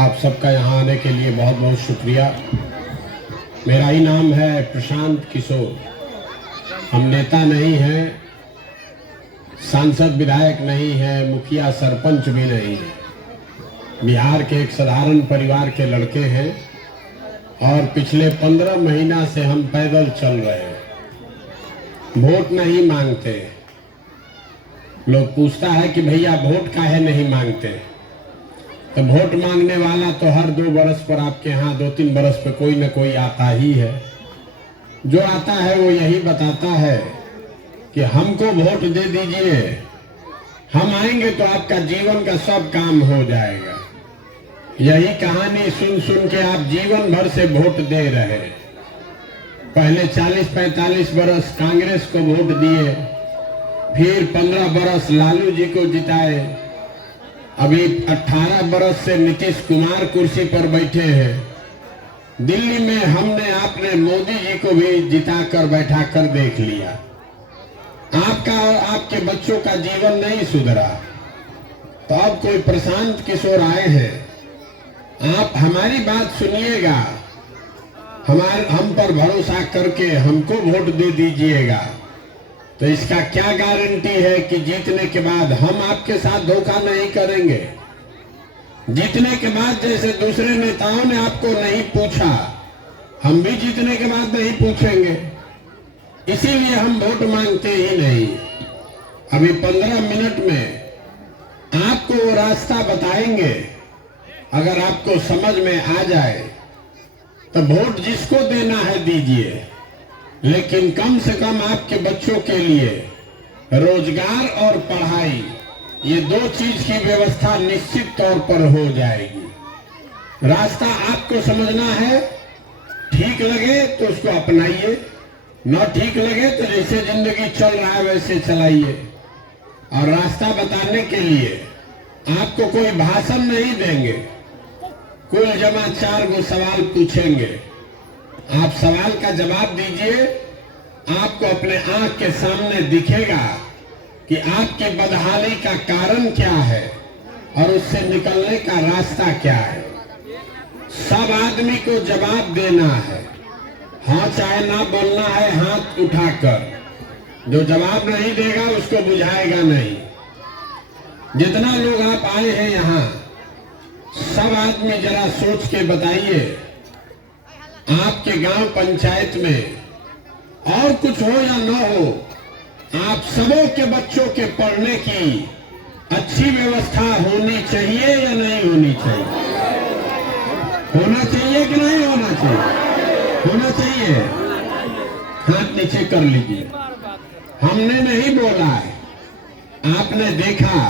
आप सबका यहाँ आने के लिए बहुत बहुत शुक्रिया। मेरा ही नाम है प्रशांत किशोर। हम नेता नहीं हैं, सांसद विधायक नहीं है, मुखिया सरपंच भी नहीं है। बिहार के एक साधारण परिवार के लड़के हैं और पिछले 15 महीना से हम पैदल चल रहे हैं। वोट नहीं मांगते। लोग पूछता है कि भैया वोट काहे नहीं मांगते, तो वोट मांगने वाला तो हर 2 बरस पर आपके यहाँ 2-3 बरस पे कोई न कोई आता ही है। जो आता है वो यही बताता है कि हमको वोट दे दीजिए, हम आएंगे तो आपका जीवन का सब काम हो जाएगा। यही कहानी सुन सुन के आप जीवन भर से वोट दे रहे। पहले 40-45 बरस कांग्रेस को वोट दिए, फिर 15 बरस लालू जी को जिताए, अभी 18 बरस से नीतीश कुमार कुर्सी पर बैठे हैं। दिल्ली में हमने आपने मोदी जी को भी जिता कर बैठा कर देख लिया। आपका और आपके बच्चों का जीवन नहीं सुधरा, तो अब कोई प्रशांत किशोर आए हैं। आप हमारी बात सुनिएगा, हम पर भरोसा करके हमको वोट दे दीजिएगा। तो इसका क्या गारंटी है कि जीतने के बाद हम आपके साथ धोखा नहीं करेंगे। जीतने के बाद जैसे दूसरे नेताओं ने आपको नहीं पूछा, हम भी जीतने के बाद नहीं पूछेंगे। इसीलिए हम वोट मांगते ही नहीं। अभी 15 मिनट में आपको वो रास्ता बताएंगे। अगर आपको समझ में आ जाए तो वोट जिसको देना है दीजिए, लेकिन कम से कम आपके बच्चों के लिए रोजगार और पढ़ाई, ये 2 चीज की व्यवस्था निश्चित तौर पर हो जाएगी। रास्ता आपको समझना है, ठीक लगे तो उसको अपनाइए, न ठीक लगे तो जैसे जिंदगी चल रहा है वैसे चलाइए। और रास्ता बताने के लिए आपको कोई भाषण नहीं देंगे, कुल जमा 4 गो सवाल पूछेंगे। आप सवाल का जवाब दीजिए, आपको अपने आंख के सामने दिखेगा कि आपके बदहाली का कारण क्या है और उससे निकलने का रास्ता क्या है। सब आदमी को जवाब देना है, हाँ चाहे ना बोलना है हाथ उठाकर। जो जवाब नहीं देगा उसको बुझाएगा नहीं। जितना लोग आप आए हैं यहाँ, सब आदमी जरा सोच के बताइए, आपके गांव पंचायत में और कुछ हो या न हो, आप सबों के बच्चों के पढ़ने की अच्छी व्यवस्था होनी चाहिए या नहीं होनी चाहिए? होना चाहिए कि नहीं होना चाहिए? होना चाहिए। हाथ नीचे कर लीजिए। हमने नहीं बोला है, आपने देखा।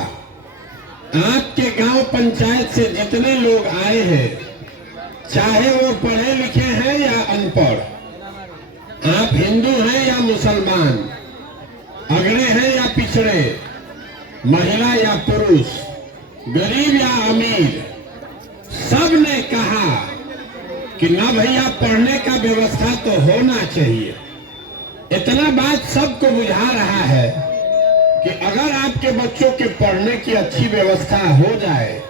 आपके गांव पंचायत से जितने लोग आए हैं, चाहे वो पढ़े लिखे हैं या अनपढ़, आप हिंदू हैं या मुसलमान, अगड़े हैं या पिछड़े, महिला या पुरुष, गरीब या अमीर, सब ने कहा कि ना भैया पढ़ने का व्यवस्था तो होना चाहिए। इतना बात सबको बुझा रहा है कि अगर आपके बच्चों के पढ़ने की अच्छी व्यवस्था हो जाए,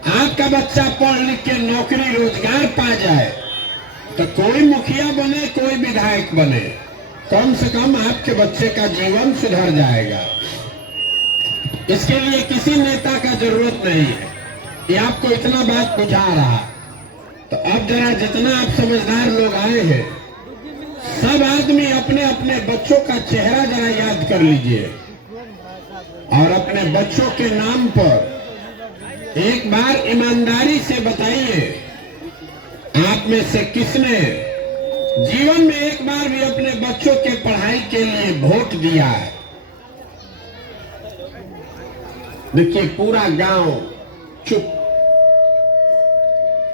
आपका बच्चा पढ़ लिख के नौकरी रोजगार पा जाए, तो कोई मुखिया बने कोई विधायक बने, कम से कम आपके बच्चे का जीवन सुधर जाएगा। इसके लिए किसी नेता का जरूरत नहीं है। ये आपको इतना बात बुझा रहा। तो अब जरा जितना आप समझदार लोग आए हैं, सब आदमी अपने अपने बच्चों का चेहरा जरा याद कर लीजिए और अपने बच्चों के नाम पर एक बार ईमानदारी से बताइए, आप में से किसने जीवन में एक बार भी अपने बच्चों के पढ़ाई के लिए वोट दिया है? देखिए पूरा गांव चुप।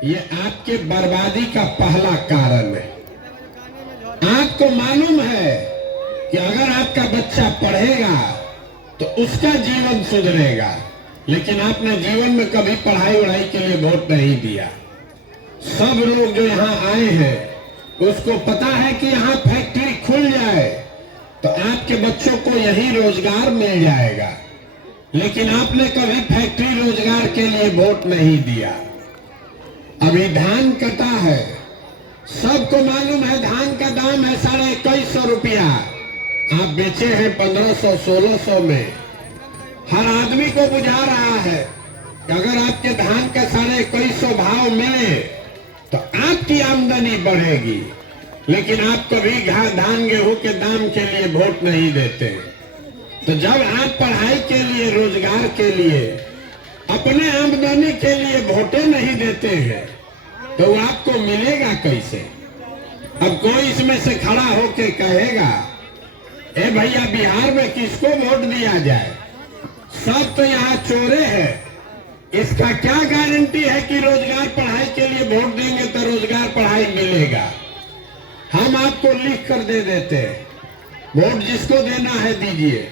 ये आपके बर्बादी का पहला कारण है। आपको मालूम है कि अगर आपका बच्चा पढ़ेगा तो उसका जीवन सुधरेगा, लेकिन आपने जीवन में कभी पढ़ाई वढ़ाई के लिए वोट नहीं दिया। सब लोग जो यहाँ आए हैं उसको पता है कि यहाँ फैक्ट्री खुल जाए तो आपके बच्चों को यही रोजगार मिल जाएगा, लेकिन आपने कभी फैक्ट्री रोजगार के लिए वोट नहीं दिया। अभी धान कटा है, सबको मालूम है धान का दाम है 2150 रुपया, आप बेचे हैं 1500-1600 में। हर आदमी को बुझा रहा है कि अगर आपके धान का 2150 भाव मिले तो आपकी आमदनी बढ़ेगी, लेकिन आप कभी धान गेहूं के दाम के लिए वोट नहीं देते। तो जब आप पढ़ाई के लिए, रोजगार के लिए, अपने आमदनी के लिए वोटें नहीं देते हैं तो आपको मिलेगा कैसे? अब कोई इसमें से खड़ा होके कहेगा ए भैया बिहार में किसको वोट दिया जाए, सब तो यहाँ चोरे हैं, इसका क्या गारंटी है कि रोजगार पढ़ाई के लिए वोट देंगे तो रोजगार पढ़ाई मिलेगा? हम आपको लिख कर दे देते हैं, वोट जिसको देना है दीजिए,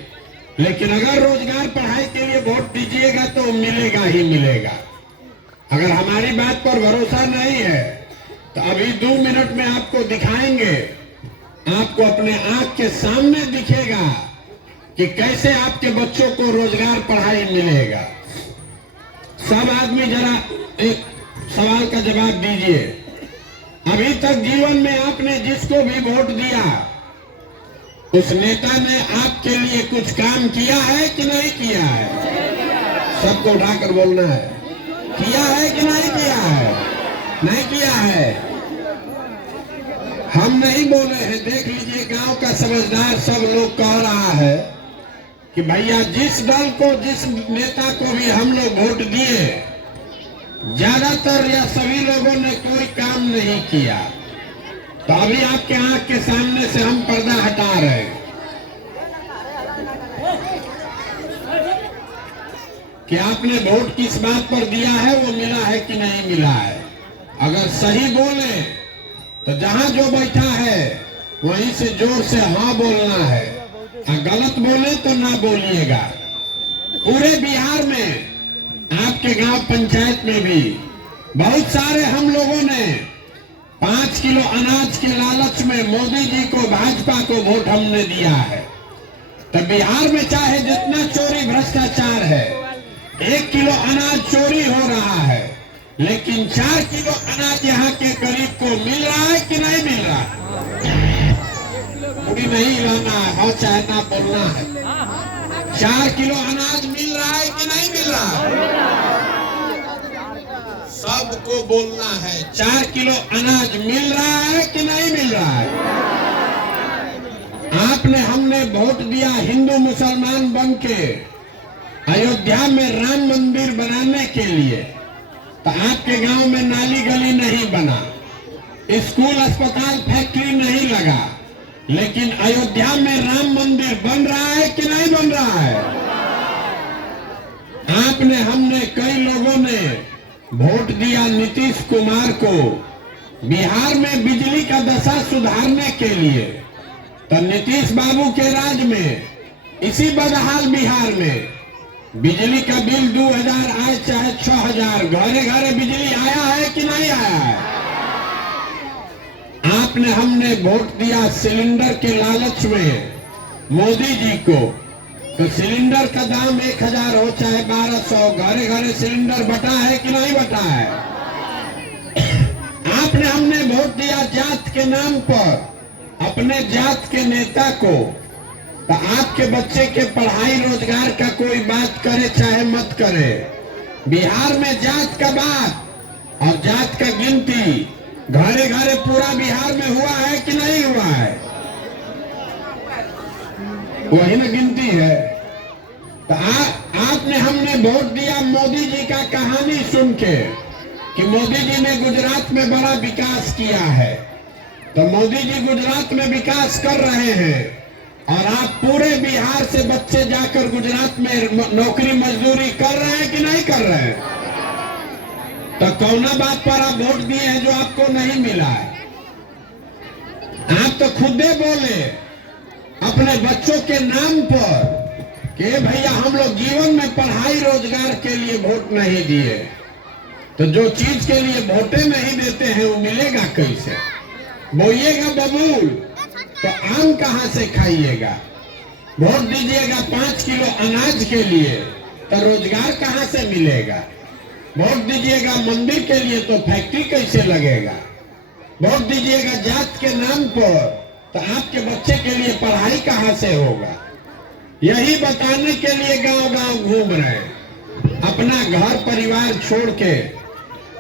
लेकिन अगर रोजगार पढ़ाई के लिए वोट दीजिएगा तो मिलेगा ही मिलेगा। अगर हमारी बात पर भरोसा नहीं है तो अभी 2 मिनट में आपको दिखाएंगे, आपको अपने आंख के सामने दिखेगा कि कैसे आपके बच्चों को रोजगार पढ़ाई मिलेगा। सब आदमी जरा एक सवाल का जवाब दीजिए, अभी तक जीवन में आपने जिसको भी वोट दिया उस नेता ने आपके लिए कुछ काम किया है कि नहीं किया है? सबको उठाकर बोलना है, किया है कि नहीं किया है? नहीं किया है। हम नहीं बोले हैं, देख लीजिए गांव का समझदार सब लोग कह रहा है कि भैया जिस दल को, जिस नेता को भी हम लोग वोट दिए, ज्यादातर या सभी लोगों ने कोई काम नहीं किया। तो अभी आपके आंख के सामने से हम पर्दा हटा रहे हैं कि आपने वोट किस बात पर दिया है, वो मिला है कि नहीं मिला है। अगर सही बोले तो जहां जो बैठा है वहीं से जोर से हाँ बोलना है, और गलत बोले तो ना बोलिएगा। पूरे बिहार में आपके गांव पंचायत में भी बहुत सारे हम लोगों ने 5 किलो अनाज के लालच में मोदी जी को, भाजपा को वोट हमने दिया है। तो बिहार में चाहे जितना चोरी भ्रष्टाचार है, 1 किलो अनाज चोरी हो रहा है, लेकिन 4 किलो अनाज यहाँ के गरीब को मिल रहा है कि नहीं मिल रहा है? पूरी नहीं लाना है, हाँ चाहे ना बोलना है। 4 किलो अनाज मिल रहा है कि नहीं मिल रहा है? सबको बोलना है, 4 किलो अनाज मिल रहा है कि नहीं मिल रहा है? आपने, हमने वोट दिया हिंदू मुसलमान बन के अयोध्या में राम मंदिर बनाने के लिए, तो आपके गांव में नाली गली नहीं बना, स्कूल अस्पताल फैक्ट्री नहीं लगा, लेकिन अयोध्या में राम मंदिर बन रहा है कि नहीं बन रहा है? आपने, हमने, कई लोगों ने वोट दिया नीतीश कुमार को बिहार में बिजली का दशा सुधारने के लिए। तो नीतीश बाबू के राज में इसी बदहाल बिहार में बिजली का बिल 2000 आए चाहे 6000, घरे घरे बिजली आया है कि नहीं आया है? आपने, हमने वोट दिया सिलेंडर के लालच में मोदी जी को, तो सिलेंडर का दाम 1000 हो चाहे 1200, घरे घरे सिलेंडर बटा है कि नहीं बटा है? आपने, हमने वोट दिया जात के नाम पर अपने जात के नेता को, तो आपके बच्चे के पढ़ाई रोजगार का कोई बात करे चाहे मत करे, बिहार में जात का बात और जात का गिनती घरे घरे पूरा बिहार में हुआ है कि नहीं हुआ है? वही ना गिनती है। तो आपने, हमने वोट दिया मोदी जी का कहानी सुन के कि मोदी जी ने गुजरात में बड़ा विकास किया है। तो मोदी जी गुजरात में विकास कर रहे हैं और आप पूरे बिहार से बच्चे जाकर गुजरात में नौकरी मजदूरी कर रहे हैं कि नहीं कर रहे हैं? तो कौना बात पर आप वोट दिए हैं जो आपको नहीं मिला है? आप तो खुदे बोले अपने बच्चों के नाम पर कि भैया हम लोग जीवन में पढ़ाई रोजगार के लिए वोट नहीं दिए। तो जो चीज के लिए वोटें नहीं देते हैं वो मिलेगा कैसे? बोइएगा बबूल तो आम कहां से खाइएगा? वोट दीजिएगा 5 किलो अनाज के लिए तो रोजगार कहां से मिलेगा? वोट दीजिएगा मंदिर के लिए तो फैक्ट्री कैसे लगेगा, वोट दीजिएगा जात के नाम पर तो आपके बच्चे के लिए पढ़ाई कहां से होगा। यही बताने के लिए गांव-गांव घूम रहे हैं। अपना घर परिवार छोड़ के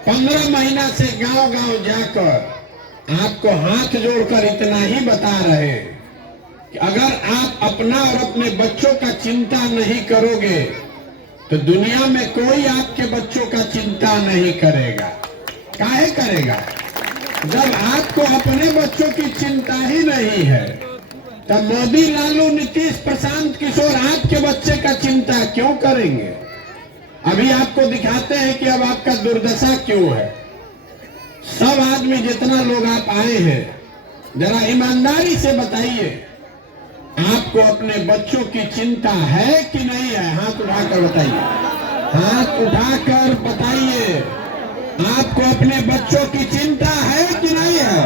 15 महीना से गांव-गांव जाकर आपको हाथ जोड़कर इतना ही बता रहे हैं कि अगर आप अपना और अपने बच्चों का चिंता नहीं करोगे तो दुनिया में कोई आपके बच्चों का चिंता नहीं करेगा। काहे करेगा? जब आपको अपने बच्चों की चिंता ही नहीं है तब मोदी, लालू, नीतीश, प्रशांत किशोर आपके बच्चे का चिंता क्यों करेंगे? अभी आपको दिखाते हैं कि अब आपका दुर्दशा क्यों है। सब आदमी जितना लोग आप आए हैं जरा ईमानदारी से बताइए, आपको अपने बच्चों की चिंता है कि नहीं है? हाथ उठाकर बताइए, हाथ उठाकर बताइए, आपको अपने बच्चों की चिंता है कि नहीं है?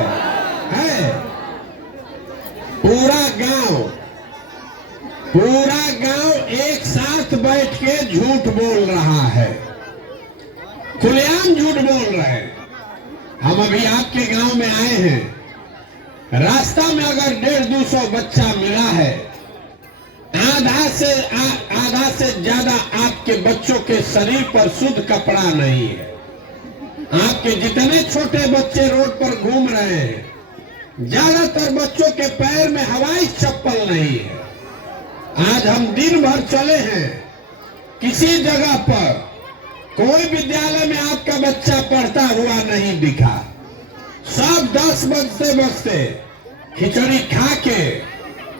है। पूरा गांव एक साथ बैठ के झूठ बोल रहा है, खुलेआम झूठ बोल रहे हैं। हम अभी आपके गांव में आए हैं, रास्ता में अगर 150-200 बच्चा मिला है, आधा से ज्यादा आपके बच्चों के शरीर पर शुद्ध कपड़ा नहीं है। आपके जितने छोटे बच्चे रोड पर घूम रहे हैं, ज्यादातर बच्चों के पैर में हवाई चप्पल नहीं है। आज हम दिन भर चले हैं, किसी जगह पर कोई विद्यालय में आपका बच्चा पढ़ता हुआ नहीं दिखा। सब 10 बजते खिचड़ी खा के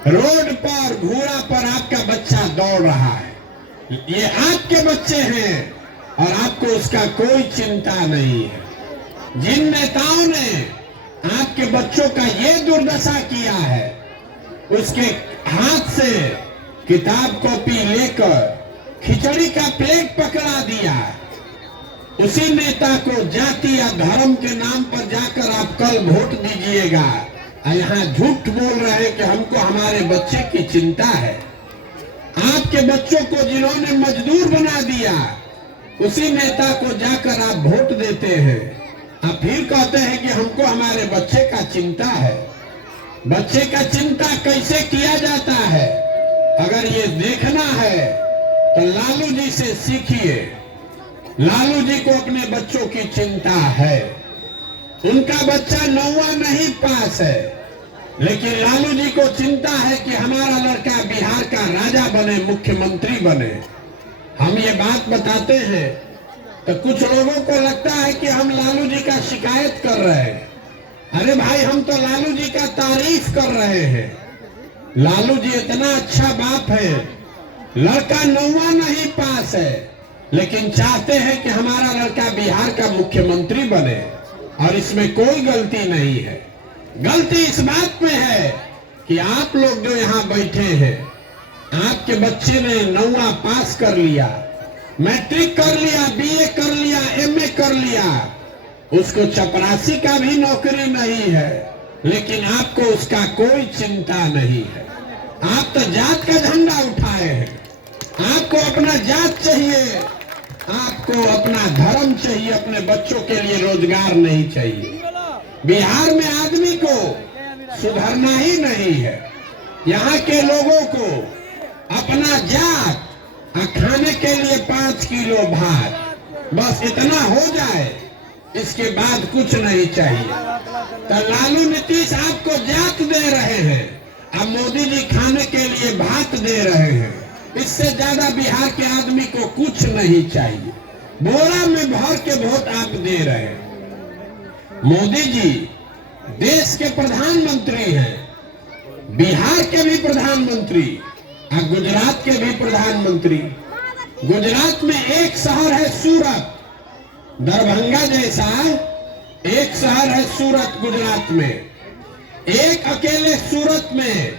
रोड पर घोड़ा पर आपका बच्चा दौड़ रहा है। ये आपके बच्चे हैं और आपको उसका कोई चिंता नहीं है। जिन नेताओं ने आपके बच्चों का ये दुर्दशा किया है, उसके हाथ से किताब कॉपी लेकर खिचड़ी का प्लेट पकड़ा दिया। उसी नेता को जाति या धर्म के नाम पर जाकर आप कल वोट दीजिएगा, यहाँ झूठ बोल रहे हैं कि हमको हमारे बच्चे की चिंता है। आपके बच्चों को जिन्होंने मजदूर बना दिया, उसी नेता को जाकर आप वोट देते हैं। आप फिर कहते हैं कि हमको हमारे बच्चे का चिंता है। बच्चे का चिंता कैसे किया जाता है? अगर ये देखना है तो लालू जी से सीखिए। लालू जी को अपने बच्चों की चिंता है। उनका बच्चा 9वां नहीं पास है, लेकिन लालू जी को चिंता है कि हमारा लड़का बिहार का राजा बने, मुख्यमंत्री बने। हम ये बात बताते हैं तो कुछ लोगों को लगता है कि हम लालू जी का शिकायत कर रहे हैं। अरे भाई, हम तो लालू जी का तारीफ कर रहे हैं। लालू जी इतना अच्छा बाप है, लड़का 9वां नहीं पास है, लेकिन चाहते हैं कि हमारा लड़का बिहार का मुख्यमंत्री बने, और इसमें कोई गलती नहीं है। गलती इस बात में है कि आप लोग जो यहाँ बैठे हैं, आपके बच्चे ने 9वां पास कर लिया, मैट्रिक कर लिया, बीए कर लिया, एमए कर लिया, उसको चपरासी का भी नौकरी नहीं है, लेकिन आपको उसका कोई चिंता नहीं है। आप तो जात का झंडा उठाए हैं। आपको अपना जात चाहिए, आपको अपना धर्म चाहिए, अपने बच्चों के लिए रोजगार नहीं चाहिए। बिहार में आदमी को सुधरना ही नहीं है। यहाँ के लोगों को अपना जात और खाने के लिए 5 किलो भात, बस इतना हो जाए, इसके बाद कुछ नहीं चाहिए। तो लालू नीतीश आपको जात दे रहे हैं, अब मोदी जी खाने के लिए भात दे रहे हैं। इससे ज्यादा बिहार के आदमी को कुछ नहीं चाहिए। बोरा में भर के वोट आप दे रहे हैं। मोदी जी देश के प्रधानमंत्री हैं, बिहार के भी प्रधानमंत्री और गुजरात के भी प्रधानमंत्री। गुजरात में एक शहर है सूरत, दरभंगा जैसा एक शहर है सूरत गुजरात में। एक अकेले सूरत में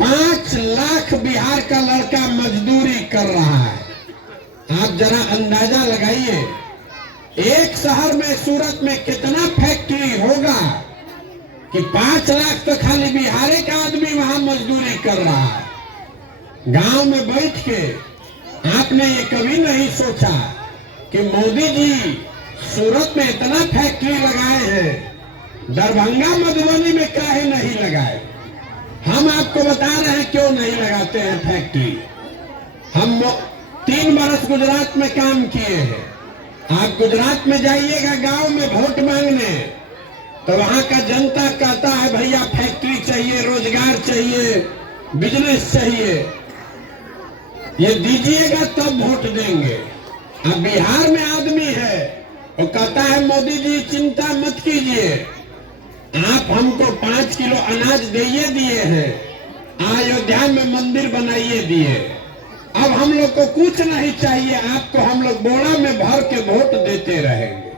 5 लाख बिहार का लड़का मजदूरी कर रहा है। आप जरा अंदाजा लगाइए, एक शहर में सूरत में कितना फैक्ट्री होगा कि 5 लाख तो खाली बिहार का आदमी वहां मजदूरी कर रहा है। गांव में बैठ के आपने ये कभी नहीं सोचा कि मोदी जी सूरत में इतना फैक्ट्री लगाए हैं, दरभंगा मधुबनी में काहे नहीं लगाए। हम आपको बता रहे हैं क्यों नहीं लगाते हैं फैक्ट्री। हम 3 बरस गुजरात में काम किए हैं। आप गुजरात में जाइएगा गांव में वोट मांगने, तो वहां का जनता कहता है भैया फैक्ट्री चाहिए, रोजगार चाहिए, बिजनेस चाहिए, ये दीजिएगा तब वोट देंगे। अब बिहार में आदमी है वो कहता है मोदी जी चिंता मत कीजिए, आप हमको 5 किलो अनाज दिए हैं, अयोध्या में मंदिर बनाइए दिए, अब हम लोग को कुछ नहीं चाहिए, आपको हम लोग बोरा में भर के वोट देते रहेंगे।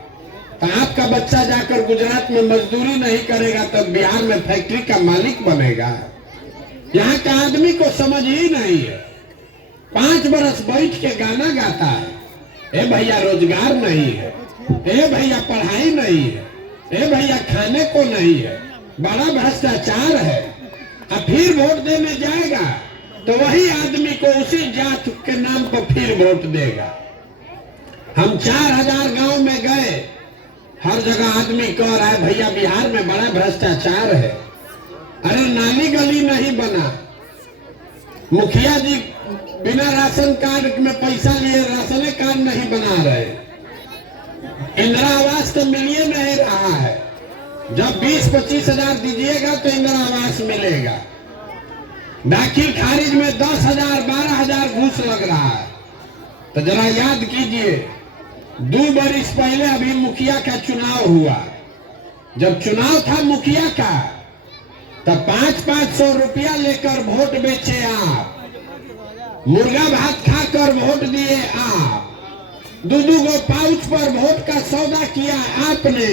तो आपका बच्चा जाकर गुजरात में मजदूरी नहीं करेगा तब बिहार में फैक्ट्री का मालिक बनेगा। यहाँ का आदमी को समझ ही नहीं है। 5 बरस बैठ के गाना गाता है, ए भैया रोजगार नहीं है, ए भैया पढ़ाई नहीं है, ए भैया खाने को नहीं है, बड़ा भ्रष्टाचार है। अब फिर वोट देने जाएगा तो वही आदमी को उसी जात के नाम पर फिर वोट देगा। हम 4000 गांव में गए, हर जगह आदमी कह रहा है भैया बिहार में बड़ा भ्रष्टाचार है। अरे नाली गली नहीं बना, मुखिया जी बिना राशन कार्ड में पैसा लिए राशन कार्ड नहीं बना रहे, इंदिरा आवास तो मिलिए नहीं रहा है। जब 20-25 हजार दीजिएगा तो इंदिरा आवास मिलेगा। दाखिल खारिज में 10,000 12,000 घूस लग रहा है। तो जरा याद कीजिए, 2 बरिस पहले अभी मुखिया का चुनाव हुआ। जब चुनाव था मुखिया का तब 500-500 रुपया लेकर वोट बेचे आप, मुर्गा भात खाकर वोट दिए आप, 2-2 गो पाउच पर वोट का सौदा किया आपने।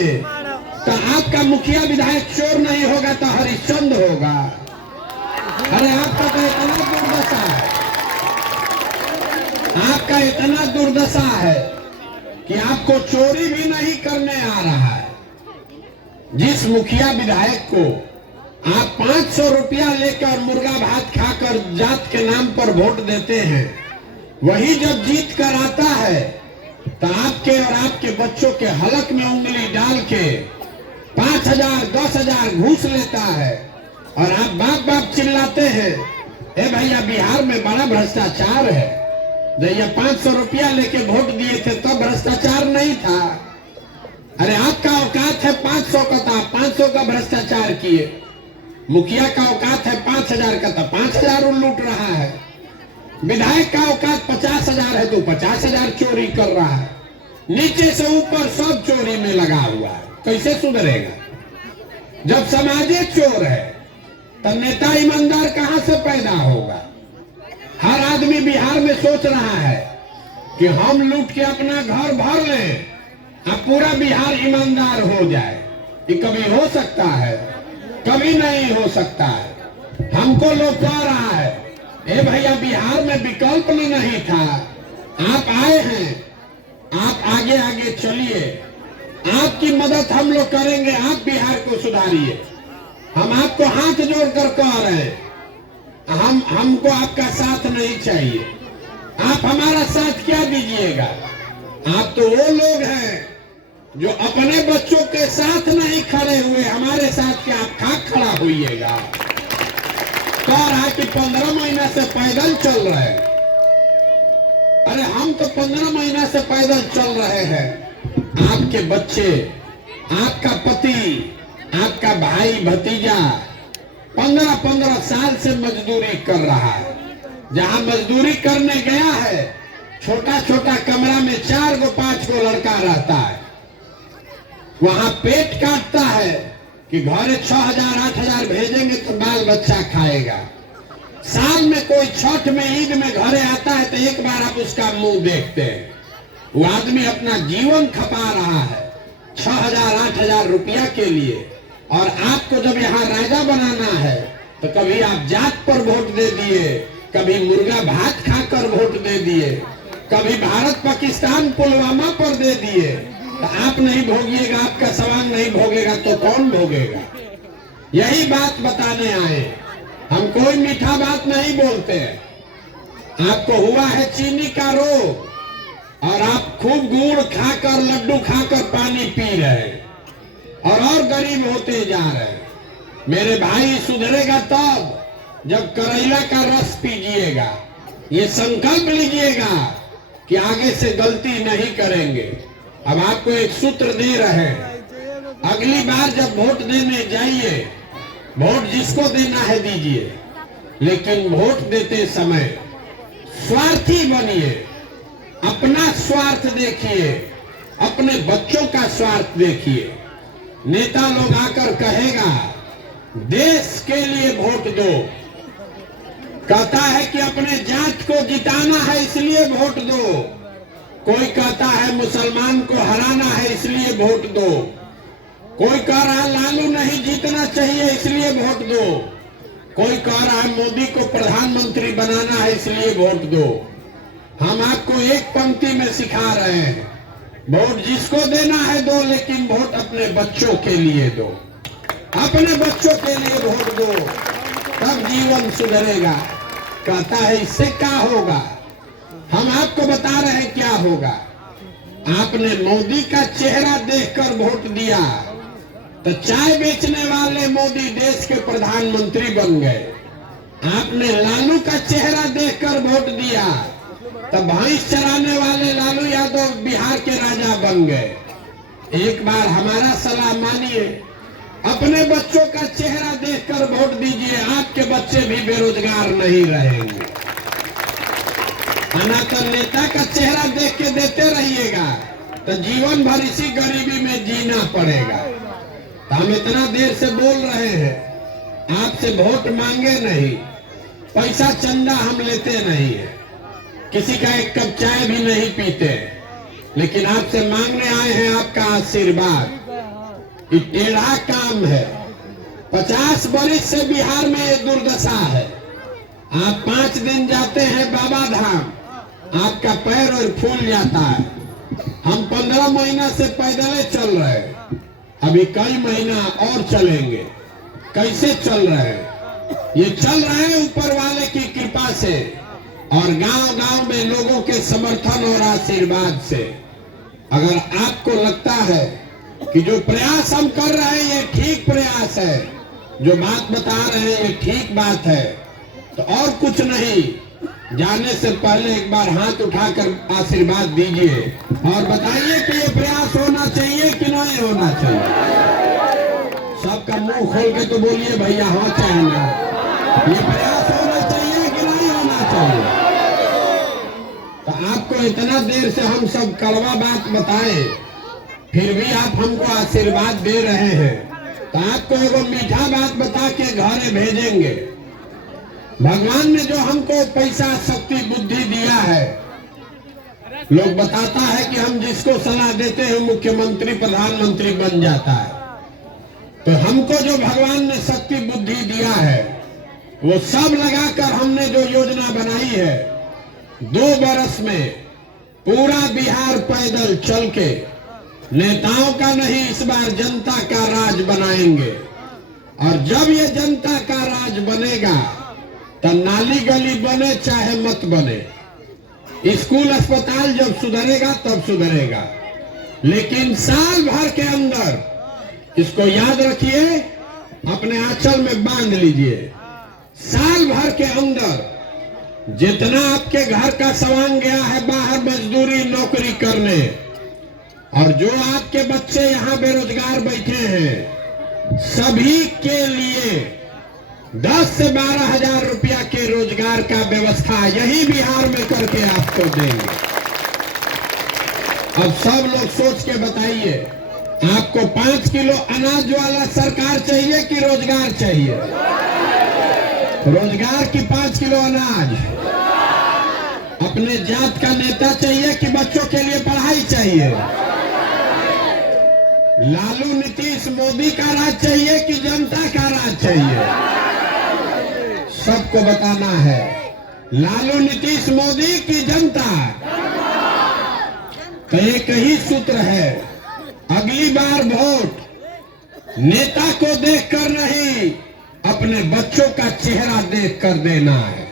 तो आपका मुखिया विधायक चोर नहीं होगा तो हरिश्चंद्र होगा। अरे आपका तो इतना दुर्दशा है, आपका इतना दुर्दशा है कि आपको चोरी भी नहीं करने आ रहा है। जिस मुखिया विधायक को आप 500 रुपया लेकर मुर्गा भात खाकर जात के नाम पर वोट देते हैं, वही जब जीत कर आता है तो आपके और आपके बच्चों के हलक में उंगली डाल के 5,000 10,000 घूस लेता है और आप बाप बाप चिल्लाते हैं ए भैया बिहार में बड़ा भ्रष्टाचार है। जब ये 500 रुपया लेके वोट दिए थे तब भ्रष्टाचार नहीं था। अरे आपका औकात है 500 का, था 500 का भ्रष्टाचार किए। मुखिया का औकात है 5,000 का, था 5,000 लूट रहा है। विधायक का औकात 50,000 है तो 50,000 चोरी कर रहा है। नीचे से ऊपर सब चोरी में लगा हुआ है। कैसे सुधरेगा? जब समाजे चोर है तो नेता ईमानदार कहां से पैदा होगा? हर आदमी बिहार में सोच रहा है कि हम लूट के अपना घर भर लें, अब पूरा बिहार ईमानदार हो जाए। ये कभी हो सकता है? कभी नहीं हो सकता है। हमको लोग कह रहा है ए भैया बिहार में विकल्प नहीं था, आप आए हैं, आप आगे आगे चलिए, आपकी मदद हम लोग करेंगे, आप बिहार को सुधारिए। हम आपको हाथ जोड़कर कह रहे हैं, हमको आपका साथ नहीं चाहिए। आप हमारा साथ क्या दीजिएगा? आप तो वो लोग हैं जो अपने बच्चों के साथ नहीं खड़े हुए, हमारे साथ क्या आप खाक खड़ा होइएगा? कह रहा कि 15 महीना से पैदल चल रहे हैं। अरे हम तो 15 महीना से पैदल चल रहे हैं। आपके बच्चे, आपका पति, आपका भाई भतीजा 15-15 साल से मजदूरी कर रहा है। जहां मजदूरी करने गया है, छोटा छोटा कमरा में 4 गो 5 गो लड़का रहता है, वहां पेट काटता है कि घरे 6,000 8,000 भेजेंगे तो बाल बच्चा खाएगा। साल में कोई छठ में ईद में घरे आता है तो एक बार आप उसका मुंह देखते हैं। वो आदमी अपना जीवन खपा रहा है 6,000 8,000 रुपया के लिए। और आपको जब यहाँ राजा बनाना है तो कभी आप जात पर वोट दे दिए, कभी मुर्गा भात खाकर वोट दे दिए, कभी भारत पाकिस्तान पुलवामा पर दे दिए। तो आप नहीं भोगिएगा, आपका सवाल नहीं भोगेगा तो कौन भोगेगा? यही बात बताने आए। हम कोई मीठा बात नहीं बोलते हैं। आपको हुआ है चीनी का रोग, और आप खूब गुड़ खाकर लड्डू खाकर पानी पी रहे हैं और गरीब होते जा रहे हैं। मेरे भाई सुधरेगा तब जब करेला का रस पीजिएगा। ये संकल्प लीजिएगा कि आगे से गलती नहीं करेंगे। अब आपको एक सूत्र दे रहे हैं, अगली बार जब वोट देने जाइए, वोट जिसको देना है दीजिए, लेकिन वोट देते समय स्वार्थी बनिए। अपना स्वार्थ देखिए, अपने बच्चों का स्वार्थ देखिए। नेता लोग आकर कहेगा देश के लिए वोट दो, कहता है कि अपने जात को जिताना है इसलिए वोट दो। कोई कहता है मुसलमान को हराना है इसलिए वोट दो। कोई कह रहा है लालू नहीं जीतना चाहिए इसलिए वोट दो। कोई कह रहा है मोदी को प्रधानमंत्री बनाना है इसलिए वोट दो। हम आपको एक पंक्ति में सिखा रहे हैं, वोट जिसको देना है दो, लेकिन वोट अपने बच्चों के लिए दो। अपने बच्चों के लिए वोट दो, तब जीवन सुधरेगा। कहता है इससे क्या होगा? हम आपको बता रहे हैं क्या होगा। आपने मोदी का चेहरा देखकर वोट दिया तो चाय बेचने वाले मोदी देश के प्रधानमंत्री बन गए। आपने लालू का चेहरा देखकर वोट दिया तो भैंस चराने वाले लालू यादव बिहार के राजा बन गए। एक बार हमारा सलाह मानिए, अपने बच्चों का चेहरा देखकर वोट दीजिए। आपके बच्चे भी बेरोजगार नहीं रहेंगे। अनातन नेता का चेहरा देख के देते रहिएगा तो जीवन भर इसी गरीबी में जीना पड़ेगा। तो हम इतना देर से बोल रहे हैं, आपसे वोट मांगे नहीं, पैसा चंदा हम लेते नहीं है, किसी का एक कप चाय भी नहीं पीते, लेकिन आपसे मांगने आए हैं आपका आशीर्वाद। ये टेढ़ा काम है। 50 वर्ष से बिहार में ये दुर्दशा है। आप 5 दिन जाते हैं बाबा धाम, आपका पैर और फूल जाता है। हम 15 महीना से पैदल चल रहे हैं, अभी कई महीना और चलेंगे। कैसे चल रहे हैं? ये चल रहे हैं ऊपर वाले की कृपा से और गांव-गांव में लोगों के समर्थन और आशीर्वाद से। अगर आपको लगता है कि जो प्रयास हम कर रहे हैं ये ठीक प्रयास है, जो बात बता रहे हैं ये ठीक बात है, तो और कुछ नहीं, जाने से पहले एक बार हाथ उठाकर आशीर्वाद दीजिए और बताइए कि ये प्रयास होना चाहिए कि नहीं होना चाहिए। सबका मुंह खोल के तो बोलिए भैया हाँ चाहिए। ये प्रयास होना चाहिए कि नहीं होना चाहिए? तो आपको इतना देर से हम सब कड़वा बात बताए, फिर भी आप हमको आशीर्वाद दे रहे हैं, तो आपको एगो मीठा बात बता के घरे भेजेंगे। भगवान ने जो हमको पैसा शक्ति बुद्धि दिया है, लोग बताता है कि हम जिसको सलाह देते हैं मुख्यमंत्री प्रधानमंत्री बन जाता है। तो हमको जो भगवान ने शक्ति बुद्धि दिया है वो सब लगाकर हमने जो योजना बनाई है, 2 बरस में पूरा बिहार पैदल चल के नेताओं का नहीं इस बार जनता का राज बनाएंगे। और जब ये जनता का राज बनेगा तो नाली गली बने चाहे मत बने, स्कूल अस्पताल जब सुधरेगा तब सुधरेगा, लेकिन साल भर के अंदर इसको याद रखिए, अपने आंचल में बांध लीजिए। साल भर के अंदर जितना आपके घर का सामान गया है बाहर मजदूरी नौकरी करने, और जो आपके बच्चे यहाँ बेरोजगार बैठे हैं, सभी के लिए 10 से 12 हजार रुपया के रोजगार का व्यवस्था यही बिहार में करके आपको देंगे। अब सब लोग सोच के बताइए, आपको 5 किलो अनाज वाला सरकार चाहिए कि रोजगार चाहिए? रोजगार की 5 किलो अनाज। अपने जात का नेता चाहिए कि बच्चों के लिए पढ़ाई चाहिए? लालू नीतीश मोदी का राज चाहिए कि जनता का राज चाहिए? सबको बताना है, लालू नीतीश मोदी की जनता। तो एक ही सूत्र है, अगली बार वोट नेता को देखकर नहीं, अपने बच्चों का चेहरा देखकर देना है।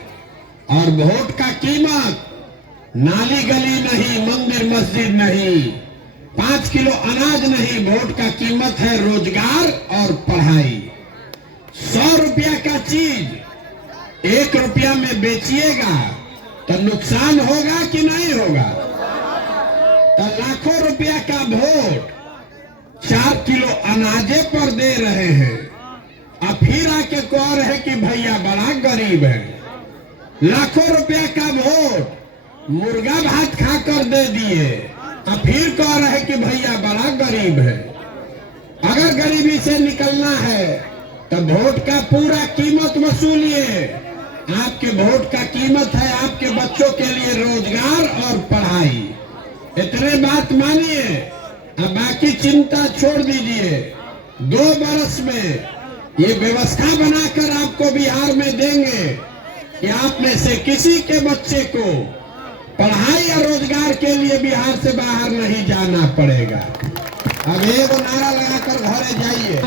और वोट का कीमत नाली गली नहीं, मंदिर मस्जिद नहीं, 5 किलो अनाज नहीं, वोट का कीमत है रोजगार और पढ़ाई। 100 रुपया का चीज 1 रुपया में बेचिएगा तो नुकसान होगा कि नहीं होगा? तो लाखों रुपया का वोट 4 किलो अनाजे पर दे रहे हैं, अब फिर आके कह रहे कि भैया बड़ा गरीब है। लाखों रुपया का वोट मुर्गा भात खाकर दे दिए, अब फिर कह रहे कि भैया बड़ा गरीब है। अगर गरीबी से निकलना है तो वोट का पूरा कीमत वसूलिए। आपके वोट का कीमत है आपके बच्चों के लिए रोजगार और पढ़ाई। इतने बात मानिए, अब बाकी चिंता छोड़ दीजिए। 2 बरस में ये व्यवस्था बनाकर आपको बिहार में देंगे कि आप में से किसी के बच्चे को पढ़ाई और रोजगार के लिए बिहार से बाहर नहीं जाना पड़ेगा। अब एक नारा लगाकर घरे जाइए।